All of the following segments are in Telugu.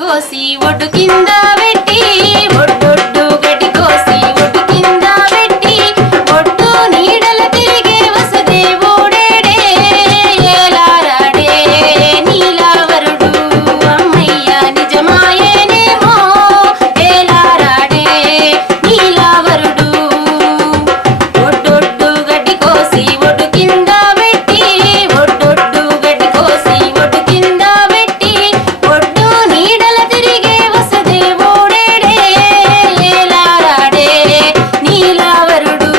కోసి ఒడ్డు కింద పెట్టి ఒడ్డొడ్డు గడ్డి కోసి ఒడ్డు కింద పెట్టి ఒడ్డు నీడల తిరిగే వసుదేవుడేడే ఏలారాడే నీలావరుడు అమ్మయ్య నిజమాయేనేమో ఏలారాడే నీలావరుడు ఒడ్డొడ్డు గడ్డి కోసి ఒడ్డు కింద పెట్టి ఒడ్డొడ్డు గడ్డి కోసి ఒడ్డు కింద పెట్టి ఒడ్డు నీడల తిరిగే వసుదేవుడేడే ఏలారాడే నీలావరుడు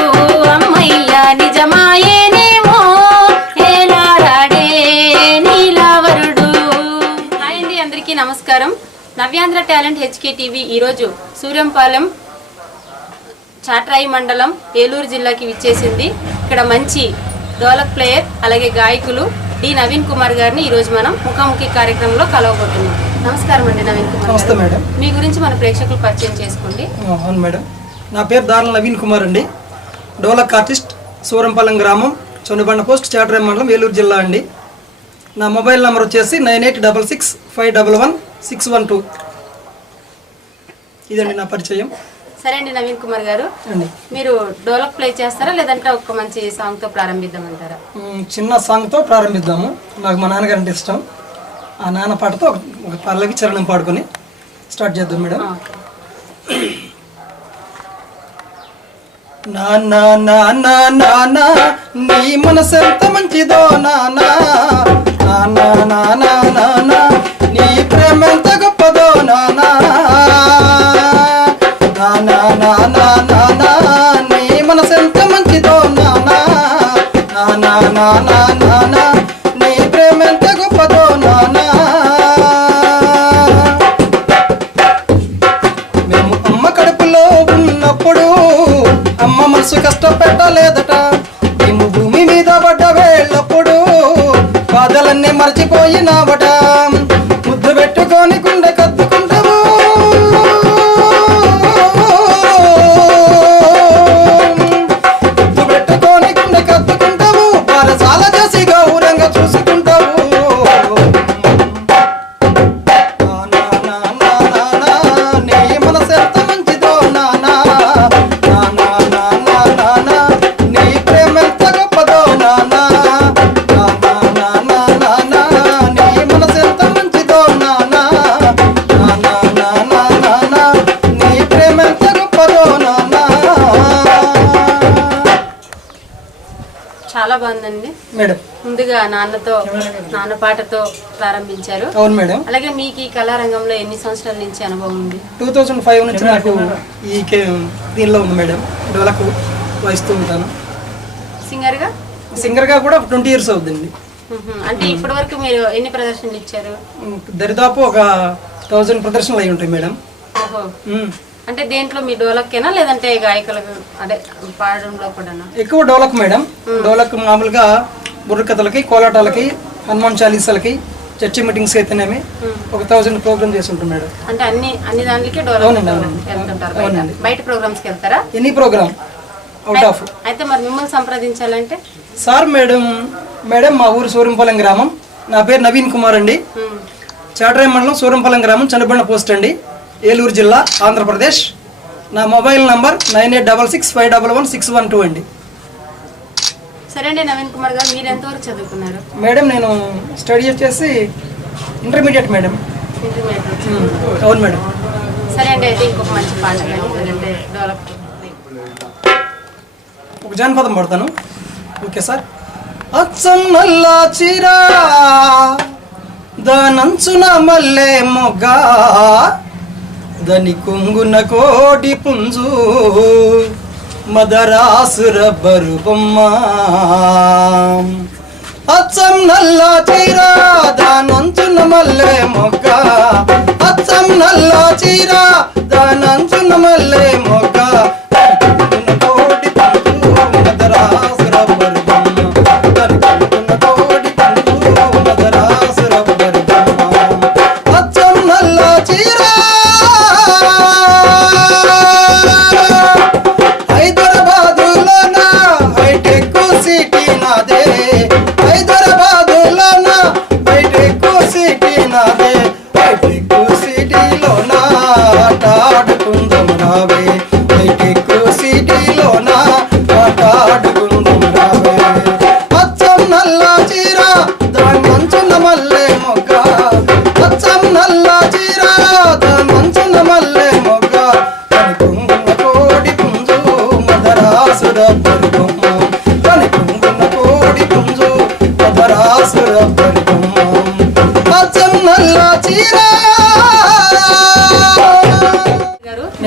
అమ్మయ్య నిజమాయేనేమో ఏలారాడే నీలావరుడు. హాయ్ అండి, అందరికీ నమస్కారం. నవ్యాంధ్ర టాలెంట్ హెచ్కే టీవీ ఈరోజు సూర్యంపాలెం చాట్రాయి మండలం ఏలూరు జిల్లాకి విచ్చేసింది. ఇక్కడ మంచి డోలక్ ప్లేయర్ అలాగే గాయకులు డి నవీన్ కుమార్ గారిని ఈరోజు మనం ముఖాముఖి కార్యక్రమంలో కలవబోతున్నాం. నమస్కారం అండి నవీన్ కుమార్. నమస్తే మేడం. మీ గురించి మన ప్రేక్షకులు పరిచయం చేసుకోండి. అవును మేడం, నా పేరు దార్ల నవీన్ కుమార్ అండి. డోలక్ ఆర్టిస్ట్, సూరంపాలెం గ్రామం, చొన్నబండ పోస్ట్, చాట్రాయి మండలం, ఏలూరు జిల్లా అండి. నా మొబైల్ నెంబర్ వచ్చేసి 9866515612. ఇదండి నా పరిచయం. సరే అండి నవీన్ కుమార్ గారు, అండి మీరు డోలక్ ప్లే చేస్తారా లేదంటే ఒక మంచి సాంగ్ తో ప్రారంభిద్దామంటారా? చిన్న సాంగ్తో ప్రారంభిద్దాము. నాకు మా నాన్నగారు అంటే ఇష్టం. ఆ నాన్న పాటతో ఒక పల్లవి చరణం పాడుకొని స్టార్ట్ చేద్దాం మేడం. నానా నానా నానా నీ మనసు ఎంత మంచిదో నానా, నానా నానా నానా నీ ప్రేమ ఎంత గొప్పదో నానా, నానా నానా నానా నీ మనసు ఎంత మంచిదో నానా, నానా నానా నానా నీ ప్రేమ ఎంత గొప్పదో నానా. మేము అమ్మ కడుపులో ఉన్నప్పుడు అమ్మ మనసు కష్టపెట్టలేదట, మేము భూమి మీద పడ్డ వేళ్ళప్పుడు బాధలన్నీ మర్చిపోయినావట, ముద్దు పెట్టుకొని గుండె కత్తుకుంటావు, ముద్దు పెట్టుకొని గుండె కత్తుకుంటావు, బాలసాల చేసి గౌరంగా చూసుకుంటావు. నీ మనసు ఎంత మంచిదో నానా, నానా నానా నానా నీ ప్రేమ ఎంత గొప్పదో నానా, నానా నానా నానా నీ మనసు ఎంత మంచిదో నానా, నానా నానా నానా నీ ప్రేమ ఎంత గొప్పదో నానా. చాలా బాగుందండి మేడం. ముందుగా నాన్న పాటతో ప్రారంభించారు. అవును మేడం. అలాగే మీకు ఈ కళారంగంలో ఎన్ని సంవత్సరాల నుంచి అనుభవం ఉంది? 2005 నుంచి నాకు ఈ దీనిలో ఉంది మేడం. డోలకు వాయిస్తూ ఉంటాను. సింగర్గా కూడా 20 ఇయర్స్ అవుతుందండి. అంటే ఇప్పటి వరకు మీరు ఎన్ని ప్రదర్శనలు ఇచ్చారు? దరిదాపు ఒక 1000 ప్రదర్శనలు అయి ఉంటాయి మేడం. ఓహో, అంటే దేంట్లో మీ డోలక్కేనా లేదంటే గాయకులకు అదే పాడడంలో కూడా? ఎక్కువ డోలక్ మేడం. డోలక్ మామూలుగా బుర్రకథలకి, కోలాటాలకి, హనుమాన్ చాలీసాలకి, చర్చి మీటింగ్స్ అయితేనేమి ఒక 1000 ప్రోగ్రామ్ చేసి ఉంటాం మేడం. అంటే అన్ని దానికి డోలక్ వెళ్తుంటారు. బయట ప్రోగ్రామ్స్ కి వెళ్తారా? Any program out of. అయితే మరి మిమ్మల్ని సంప్రదించాలంటే సార్ మేడం మా ఊరు సూరంపాలెం గ్రామం. నా పేరు నవీన్ కుమార్ అండి. చాట్రాయి మండలం, సూరంపాలెం గ్రామం, చొన్నబండ పోస్ట్ అండి, ఏలూరు జిల్లా, ఆంధ్రప్రదేశ్. నా మొబైల్ నంబర్ 9866511612 అండి. సరే అండి నవీన్ కుమార్ గారు, మీరు ఎంతవరకు చదువుకున్నారు? మేడం నేను స్టడీ వచ్చేసి ఇంటర్మీడియట్ మేడం. అవును మేడం. సరే అండి, అయితే ఇంకొక మంచి పాట అంటే డెవలప్ ఒక జానపదం పడతాను. Okay sir. అచ్చం నల్లా చీరా దానంచున మల్లె మొగ్గ, దని కొంగున కోటి పుంజు, మదరాసు రబ్బరు బొమ్మ. అచ్చం నల్లా చీరా దానంచున మల్లె మొగ్గ, అచ్చం నల్లా చీరా దానంచున మల్లె మొగ్గ, హైదరాబాదులోన బయట ఎక్కువ సిటీ నాదే, బయట ఎక్కువ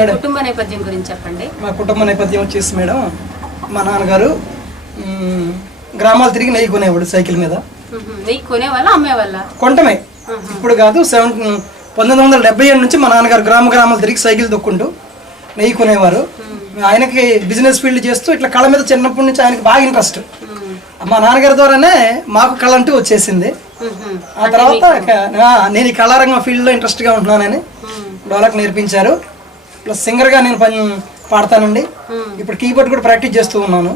మీ కుటుంబ నేపథ్యం గురించి చెప్పండి. మా కుటుంబ నేపథ్యం వచ్చేసి మేడం, మా నాన్నగారు గ్రామాలు తిరిగి నెయ్యి కొనేవాడు సైకిల్ మీద. నెయ్యి కొనేవాళ్ళ అమ్మేవాళ్ళ? కొంటమే, ఇప్పుడు కాదు. 1977 నుంచి మా నాన్నగారు గ్రామాలు తిరిగి సైకిల్ దొక్కుంటూ నెయ్యి కొనేవారు. ఆయనకి బిజినెస్ ఫీల్డ్ చేస్తూ ఇట్లా కళ మీద చిన్నప్పటి నుంచి ఆయనకి బాగా ఇంట్రెస్ట్. మా నాన్నగారి ద్వారానే మాకు కళ అంటూ వచ్చేసింది. ఆ తర్వాత నేను ఈ కళారంగం ఫీల్డ్లో ఇంట్రెస్ట్గా ఉంటున్నానని డోలక్ నేర్పించారు. ప్లస్ సింగర్గా నేను పాడతానండి. ఇప్పుడు కీబోర్డ్ కూడా ప్రాక్టీస్ చేస్తూ ఉన్నాను.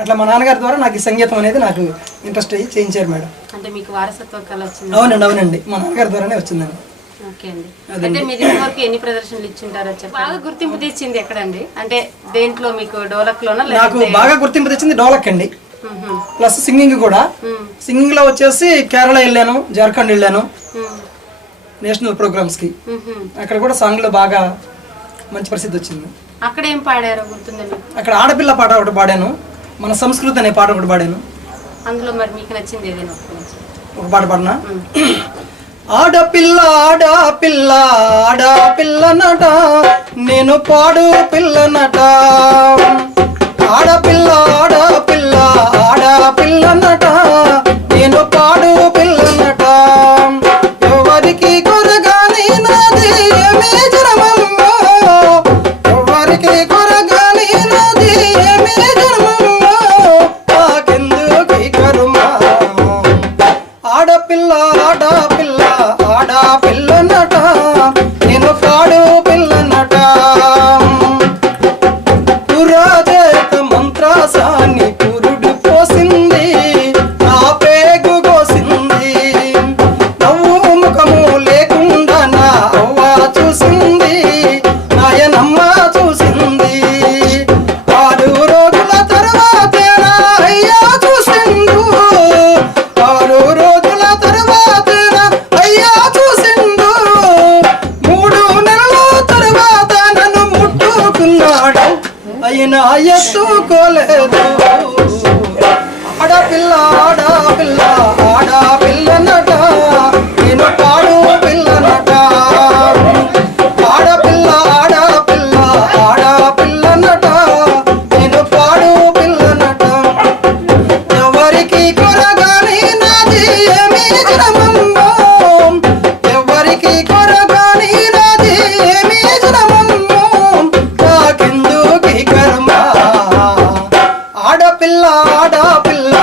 అట్లా మా నాన్నగారి ద్వారా నాకు ఈ సంగీతం అనేది నాకు ఇంట్రెస్ట్ అయ్యి చేయించారు మేడం. అంటే మీకు వారసత్వ కళ వచ్చింది? అవునండి, మా నాన్నగారి ద్వారానే వచ్చిందండి. ఓకే అండి. అంటే మీరు ఇంతవరకు ఎన్ని ప్రదర్శనలు ఇచ్చింటారో చెప్పండి. బాగా గుర్తింపు తెచ్చింది ఎక్కడండి? అంటే దేంట్లో మీకు? డోలక్ లోనా? నాకు బాగా గుర్తింపు తెచ్చింది డోలక్ అండి. ప్లస్ సింగింగ్ కూడా. సింగింగ్ లో వచ్చేసి కేరళ వెళ్ళాను, జార్ఖండ్ వెళ్ళాను నేషనల్ ప్రోగ్రామ్స్ కి. అక్కడ కూడా సాంగ్ లో బాగా మంచి ప్రసిద్ధి వచ్చింది. అక్కడ ఏం పాడారో గుర్తుందండి? అక్కడ ఆడపిల్ల పాట ఒకటి పాడాను, మన సంస్కృతి అనే పాట ఒకటి పాడాను. అందులో మరి మీకు నచ్చింది ఏదైనా ఒక పాట పాడినా? ఆడపిల్ల ఆడపిల్ల ఆడపిల్లనట, నేను పాడు పిల్లనట. ఆడపిల్ల ఆడపిల్ల ఆడపిల్లనట, నేను పాడు పిల్లనట. ఎవరికి కొరగాని నాది ఏమీ జనమమ్మో, ఎవరికి కొరగాని నాది ఏమీ జనమమ్మో, నాకెందుకు ఈ కర్మ. ఆడపిల్ల ఆడపిల్ల ఆడపిల్లనట, నేను పాడు పిల్లనట. పురాజేత మంత్రాసాన్ని పురుడు పోసింది, నా పేగు కోసింది. నవ్వు ముఖము లేకుండా నా అవ్వ చూసింది, నాయనమ్మ చూసింది. 6 రోజుల తర్వాత నా అయ్యా చూసిండు, 6 రోజుల తర్వాత నా అయ్యా చూసిండు. 3 నెలల తర్వాత నన్ను ముట్టుకున్నాడు, అయినా ఎత్తుకోలేదు. ఆడపిల్ల ఆడపిల్ల ఆడపిల్లనట, నేను పాడు పిల్లనట. ఆడపిల్ల ఆడపిల్ల ఆడపిల్లనట, నేను పాడు పిల్లనట. ఎవరికి కొరగాని నాది ఏమీ జనమమ్మో, ఎవరికి కొరగాని నాది ఏమీ జనమమ్మో, నాకెందుకు ఈ కర్మ. ఆడపిల్ల ఆడపిల్ల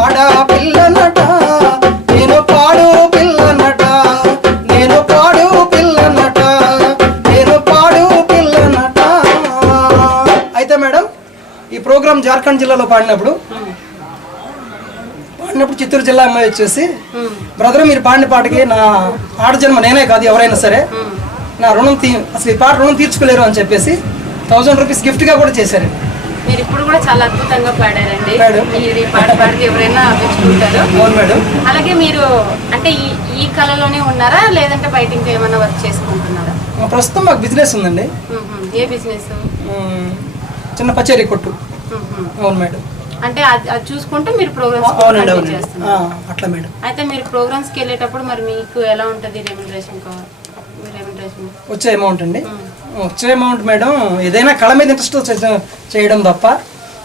ఆడపిల్లనట, నేను పాడు పిల్లనట, నేను పాడు పిల్లనట, నేను పాడు పిల్లనట. అయితే మేడం, ఈ ప్రోగ్రామ్ జార్ఖండ్ జిల్లాలో పాడినప్పుడు చిత్తూరు జిల్లా అమ్మాయి వచ్చేసి, బ్రదర్ మీరు పాడిన పాటకి నా ఆడజన్మ నేనే కాదు ఎవరైనా సరే నా రుణం అసలు ఈ పాట రుణం తీర్చుకోలేరు అని చెప్పేసి 1000 రూపీస్ గిఫ్ట్గా కూడా చేశారు. మీరు ఇప్పుడు కూడా చాలా అద్భుతంగా పాడారండి. మేడం, మీరు ఈ పాట పాడితే ఎవరైనా మెచ్చుకుంటారు. అవును మేడం. అలాగే మీరు అంటే ఈ కళలోనే ఉన్నారా, లేదంటే బయట ఇంకా ఏమైనా వర్క్ చేసుకుంటున్నారా? ప్రస్తుతం మాకు బిజినెస్ ఉందండి. ఏ బిజినెస్? చిన్న పచేరీ కొట్టు. అవును మేడం. అంటే అది చూసుకుంటూ మీరు ప్రోగ్రామ్స్ చేస్తున్నారు అట్లా మేడం. అయితే మీరు ప్రోగ్రామ్స్కి వెళ్ళేటప్పుడు మరి మీకు ఎలా ఉంటుంది రెమ్యునరేషన్? వచ్చే అమౌంట్ అండి, వచ్చే అమౌంట్ మేడం ఏదైనా కళ మీద ఇంట్రెస్ట్ చేయడం తప్ప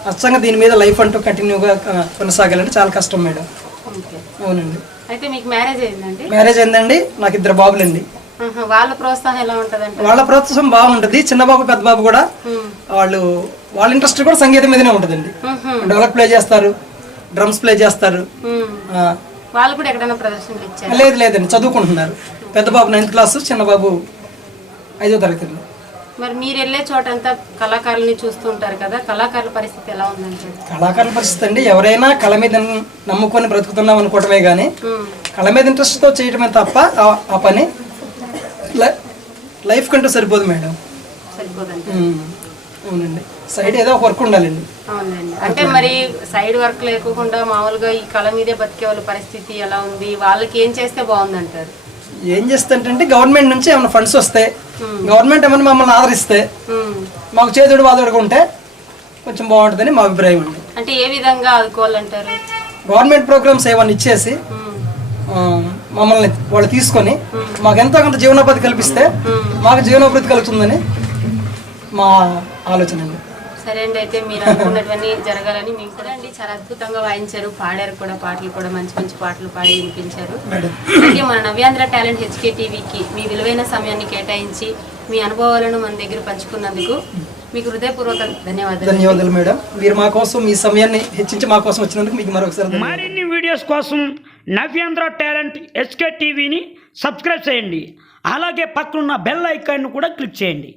అచ్చంగా దీని మీద లైఫ్ అంటూ కంటిన్యూగా కొనసాగాలంటే చాలా కష్టం మేడం. అవునండి. అయితే మీకు మ్యారేజ్ అయిందండి? మ్యారేజ్ అయిందండి, నాకు 2 బాబులండి. వాళ్ళ ప్రోత్సాహం ఎలా ఉంటుందంటే? వాళ్ళ ప్రోత్సాహం బాగుంటుంది. చిన్న బాబు పెద్ద బాబు కూడా వాళ్ళ ఇంట్రెస్ట్ కూడా సంగీతం మీదనే ఉంటుందండి. డోలక్ ప్లే చేస్తారు, డ్రమ్స్ ప్లే చేస్తారు. వాళ్ళు కూడా ఎక్కడైనా ప్రదర్శనలు ఇచ్చారు? లేదండి, చదువుకుంటున్నారు. పెద్ద బాబు 9th క్లాస్, చిన్న బాబు 5వ తరగతిలో. మరి మీరు వెళ్ళే చోటంతా కళాకారుల్ని చూస్తుంటారు కదా, కళాకారుల పరిస్థితి ఎలా ఉందంటే? కళాకారుల పరిస్థితి అండి, ఎవరైనా కళ మీద నమ్ముకొని బ్రతుకుతున్నాం అనుకోవటమే కానీ కళ మీద ఇంట్రెస్ట్తో చేయటమే తప్ప ఆ పని లైఫ్ కంటూ సరిపోదు మేడం. సరిపోదండి. అవునండి, సైడ్ ఏదో ఒక వర్క్ ఉండాలండి. అవునండి. అంటే మరి సైడ్ వర్క్ లేకుండా మామూలుగా ఈ కళ మీదే బతికే వాళ్ళ పరిస్థితి ఎలా ఉంది? వాళ్ళకి ఏం చేస్తే బాగుందంటారు? ఏం చేస్తుంటే గవర్నమెంట్ నుంచి ఏమైనా ఫండ్స్ వస్తే, గవర్నమెంట్ ఏమైనా మమ్మల్ని ఆదరిస్తే, మాకు చేతుడు వాదుడుగా ఉంటే కొంచెం బాగుంటుందని మా అభిప్రాయం అండి. అంటే ఏ విధంగా ఆదుకోవాలంటారు? గవర్నమెంట్ ప్రోగ్రామ్స్ ఏమైనా ఇచ్చేసి మమ్మల్ని వాళ్ళు తీసుకొని మాకు ఎంతో కొంత జీవనోపాధి కల్పిస్తే మాకు జీవనోపాధి కలుగుతుందని మా ఆలోచన అండి. సరే అండి, అయితే మీరు అనుకున్నటువంటి జరగాలని మేము కూడా అండి చాలా అద్భుతంగా వాయించారు, పాడారు కూడా, పాటలు కూడా మంచి మంచి పాటలు పాడి వినిపించారు. అలాగే మన నవ్యాంధ్ర టాలెంట్ హెచ్కే టీవీకి మీ విలువైన సమయాన్ని కేటాయించి మీ అనుభవాలను మన దగ్గర పంచుకున్నందుకు మీకు హృదయపూర్వక ధన్యవాదాలు మేడం. మీరు మా కోసం మీ సమయాన్ని హెచ్చించి మా కోసం వచ్చినందుకు మీకు మరొకసారి మరిన్ని వీడియోస్ కోసం నవ్యాంధ్ర టాలెంట్ హెచ్కే టీవీని సబ్స్క్రైబ్ చేయండి. అలాగే పక్కనున్న బెల్ ఐకాన్ను కూడా క్లిక్ చేయండి.